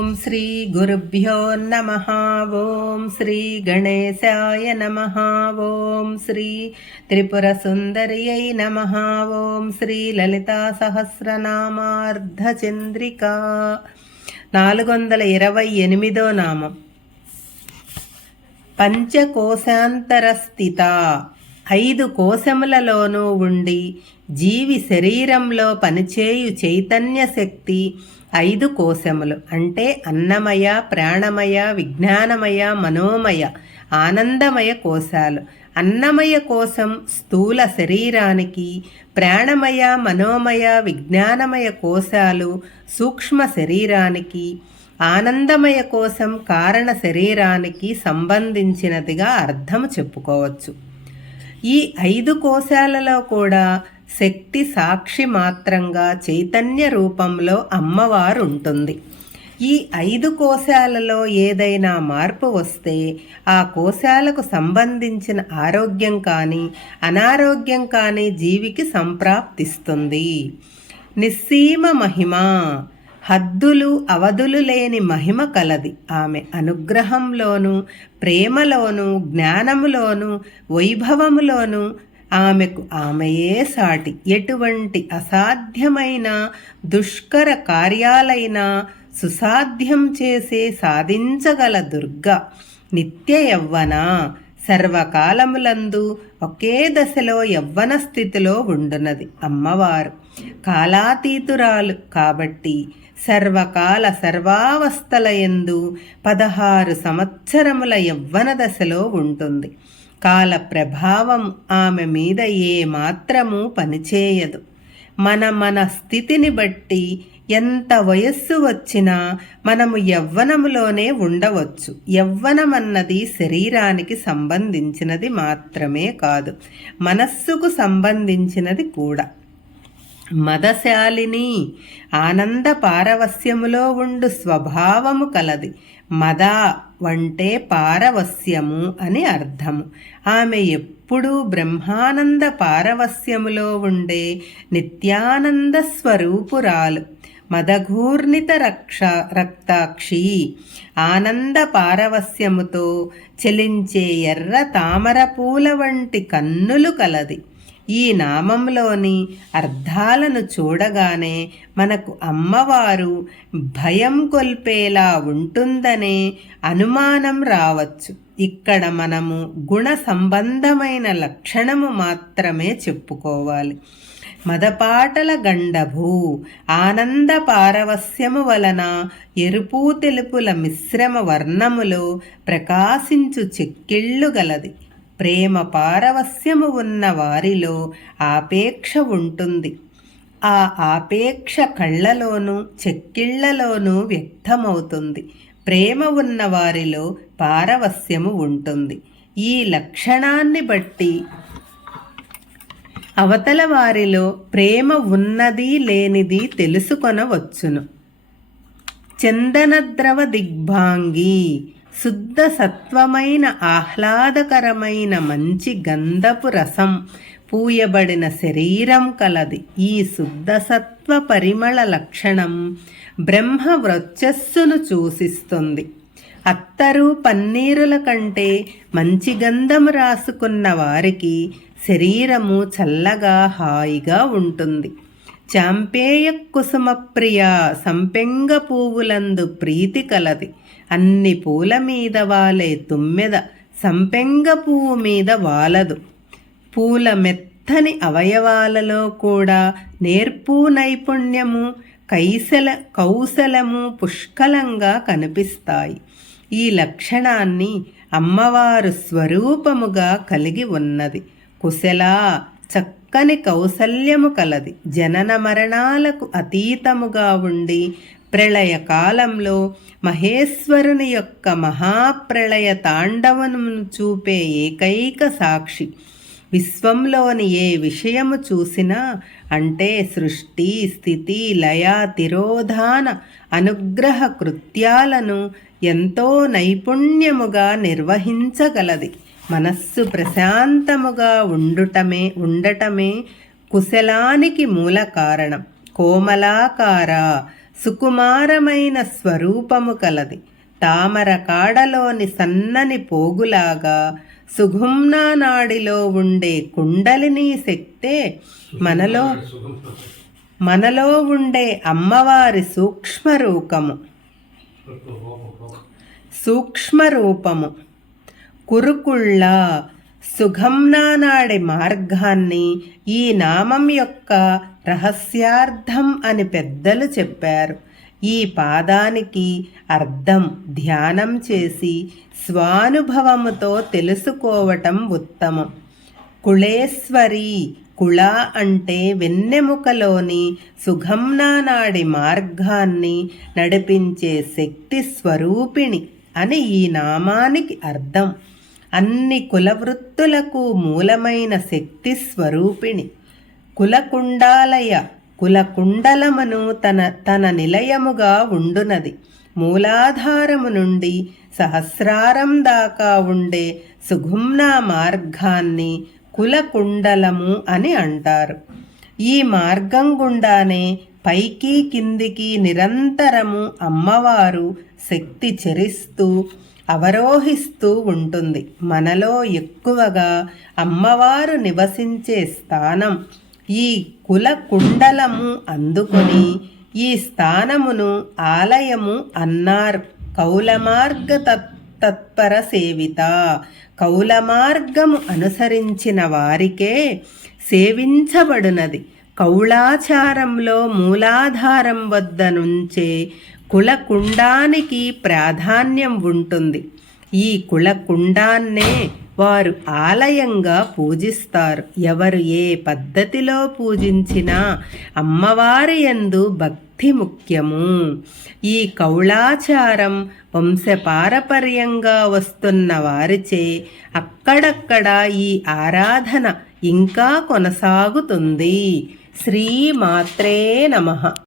ఓం శ్రీ గురుభ్యో నమ. ఓం శ్రీ గణేశాయ నమ. ఓం శ్రీ త్రిపుర సుందర్యై నమ. ఓం శ్రీ లలితా సహస్రనామార్ధచంద్రిక. నాలుగు వందల ఇరవై ఎనిమిదో నామం. పంచకోశాంతరస్థిత. ఐదు కోశములలోనూ ఉండి జీవి శరీరంలో పనిచేయు చైతన్య శక్తి ఐదు కోశములు. అంటే అన్నమయ ప్రాణమయ విజ్ఞానమయ మనోమయ ఆనందమయ కోశాలు. అన్నమయ కోశం స్థూల శరీరానికి ప్రాణమయ మనోమయ విజ్ఞానమయ కోశాలు సూక్ష్మ శరీరానికి ఆనందమయ కోసం కారణ శరీరానికి సంబంధించినదిగా అర్థం చెప్పుకోవచ్చు. ఈ ఐదు కోశాలలో కూడా శక్తి సాక్షి మాత్రంగా చైతన్య రూపంలో అమ్మవారు ఉంటుంది ఈ ఐదు కోశాలలో ఏదైనా మార్పు వస్తే ఆ కోశాలకు సంబంధించిన ఆరోగ్యం కానీ అనారోగ్యం కానీ జీవికి సంప్రాప్తిస్తుంది. నిస్సీమ మహిమ హద్దులు అవధులు లేని మహిమ కలది. ఆమె అనుగ్రహంలోను ప్రేమలోను జ్ఞానములోను వైభవములోను ఆమెకు ఆమెయే సాటి. ఎటువంటి అసాధ్యమైన దుష్కర కార్యాలైనా సుసాధ్యం చేసే సాధించగల దుర్గ నిత్య యవ్వన సర్వకాలములందు ఒకే దశలో యవ్వన స్థితిలో ఉండునది అమ్మవారు. కాలాతీతురాలు కాబట్టి సర్వకాల సర్వావస్థల ఎందు పదహారు సంవత్సరముల యవ్వన దశలో ఉంటుంది. కాల ప్రభావం ఆమె మీద ఏమాత్రము పనిచేయదు. మన మన స్థితిని బట్టి ఎంత వయస్సు వచ్చినా మనము యవ్వనములోనే ఉండవచ్చు. యవ్వనమన్నది శరీరానికి సంబంధించినది మాత్రమే కాదు మనస్సుకు సంబంధించినది కూడా. మదశాలిని ఆనంద పారవస్యములో ఉండు స్వభావము కలది. మద వంటే పారవస్యము అని అర్థము. ఆమె ఎప్పుడూ బ్రహ్మానంద పారవస్యములో ఉండే నిత్యానంద స్వరూపురాలు. మదఘూర్ణిత రక్ష రక్తాక్షి ఆనంద పారవస్యముతో చెలించే ఎర్ర తామర పూల వంటి కన్నులు కలది. ఈ నామంలోని అర్థాలను చూడగానే మనకు అమ్మవారు భయం కొల్పేలా ఉంటుందనే అనుమానం రావచ్చు. ఇక్కడ మనము గుణ సంబంధమైన లక్షణము మాత్రమే చెప్పుకోవాలి. మదపాటల గండభూ ఆనంద పారవస్యము వలన ఎరుపు తెలుపుల మిశ్రమ వర్ణములో ప్రకాశించు చెక్కిళ్ళు గలది. ప్రేమ పారవస్యము ఉన్న వారిలో ఆపేక్ష ఉంటుంది. ఆ ఆపేక్ష కళ్ళలోనూ చెక్కిళ్ళలోనూ వ్యక్తమవుతుంది. ప్రేమ ఉన్న వారిలో పారవస్యము ఉంటుంది. ఈ లక్షణాన్ని బట్టి అవతల వారిలో ప్రేమ ఉన్నది లేనిది తెలుసుకొనవచ్చును. చందనద్రవ దిగ్భాంగి శుద్ధ సత్వమైన ఆహ్లాదకరమైన మంచి గంధపు రసం పూయబడిన శరీరం కలది. ఈ శుద్ధ సత్వ పరిమళ లక్షణం బ్రహ్మ వృత్యస్సును సూచిస్తుంది అత్తరు పన్నీరుల కంటే మంచి గంధం రాసుకున్న వారికి శరీరము చల్లగా హాయిగా ఉంటుంది. చాంపేయ కుసుమప్రియ సంపెంగ పువ్వులందు ప్రీతి కలది. అన్ని పూల మీద వాలే తుమ్మెద సంపెంగ పువ్వు మీద వాలదు. పూల మెత్తని అవయవాలలో కూడా నేర్పు నైపుణ్యము కైసల కౌశలము పుష్కలంగా కనిపిస్తాయి. ఈ లక్షణాన్ని అమ్మవారు స్వరూపముగా కలిగి ఉన్నది. కుశలా చక్కని కౌసల్యము కలది. జనన మరణాలకు అతీతముగా ఉండి ప్రళయ కాలంలో మహేశ్వరుని యొక్క మహాప్రళయ తాండవమును చూపే ఏకైక సాక్షి. విశ్వంలోని ఏ విషయము చూసినా అంటే సృష్టి స్థితి లయ తిరోధాన అనుగ్రహ కృత్యాలను ఎంతో నైపుణ్యముగా నిర్వహించగలది. మనస్సు ప్రశాంతముగా ఉండుటమే ఉండటమే కుశలానికి మూల కారణం. కోమలాకార సుకుమారమైన స్వరూపము కలది. తామర కాడలోని సన్నని పోగులాగా సుగుమ్నా నాడిలో ఉండే కుండలిని శక్తే మనలో మనలో ఉండే అమ్మవారి సూక్ష్మరూపము. సూక్ష్మరూపము. కురుకుళ్ళ సుగంనానాడి మార్గాన్ని ఈ నామం యొక్క రహస్యార్థం అని పెద్దలు చెప్పారు. ఈ పాదానికి అర్థం ధ్యానం చేసి స్వానుభవముతో తెలుసుకోవటం ఉత్తమం. కుళేశ్వరి కుళ అంటే వెన్నెముకలోని సుగంనానాడి మార్గాన్ని నడిపించే శక్తి స్వరూపిణి అని ఈ నామానికి అర్థం. అన్ని కులవృత్తులకు మూలమైన శక్తి స్వరూపిణి. కులకుండాలయ కులకుండలమును తన తన నిలయముగా ఉండునది. మూలాధారము నుండి సహస్రారం దాకా ఉండే సుగుమ్నా మార్గాన్ని కులకుండలము అని అంటారు. ఈ మార్గం గుండానే పైకి కిందికి నిరంతరము అమ్మవారు శక్తి చరిస్తూ అవరోహిస్తూ ఉంటుంది. మనలో ఎక్కువగా అమ్మవారు నివసించే స్థానం ఈ కుల కుండలము అందుకొని ఈ స్థానమును ఆలయము అన్నారు. కౌలమార్గ తత్పర సేవిత. కౌలమార్గము అనుసరించిన వారికే సేవించబడునది. కౌళాచారంలో మూలాధారం వద్ద నుంచే కులకుండానికి ప్రాధాన్యం ఉంటుంది. ఈ కులకుండాన్నే వారు ఆలయంగా పూజిస్తారు. ఎవరు ఏ పద్ధతిలో పూజించినా అమ్మవారి యందు భక్తి ముఖ్యము. ఈ కౌళాచారం వంశపారపర్యంగా వస్తున్న వారిచే అక్కడక్కడ ఈ ఆరాధన ఇంకా కొనసాగుతుంది. శ్రీమాత్రే నమ.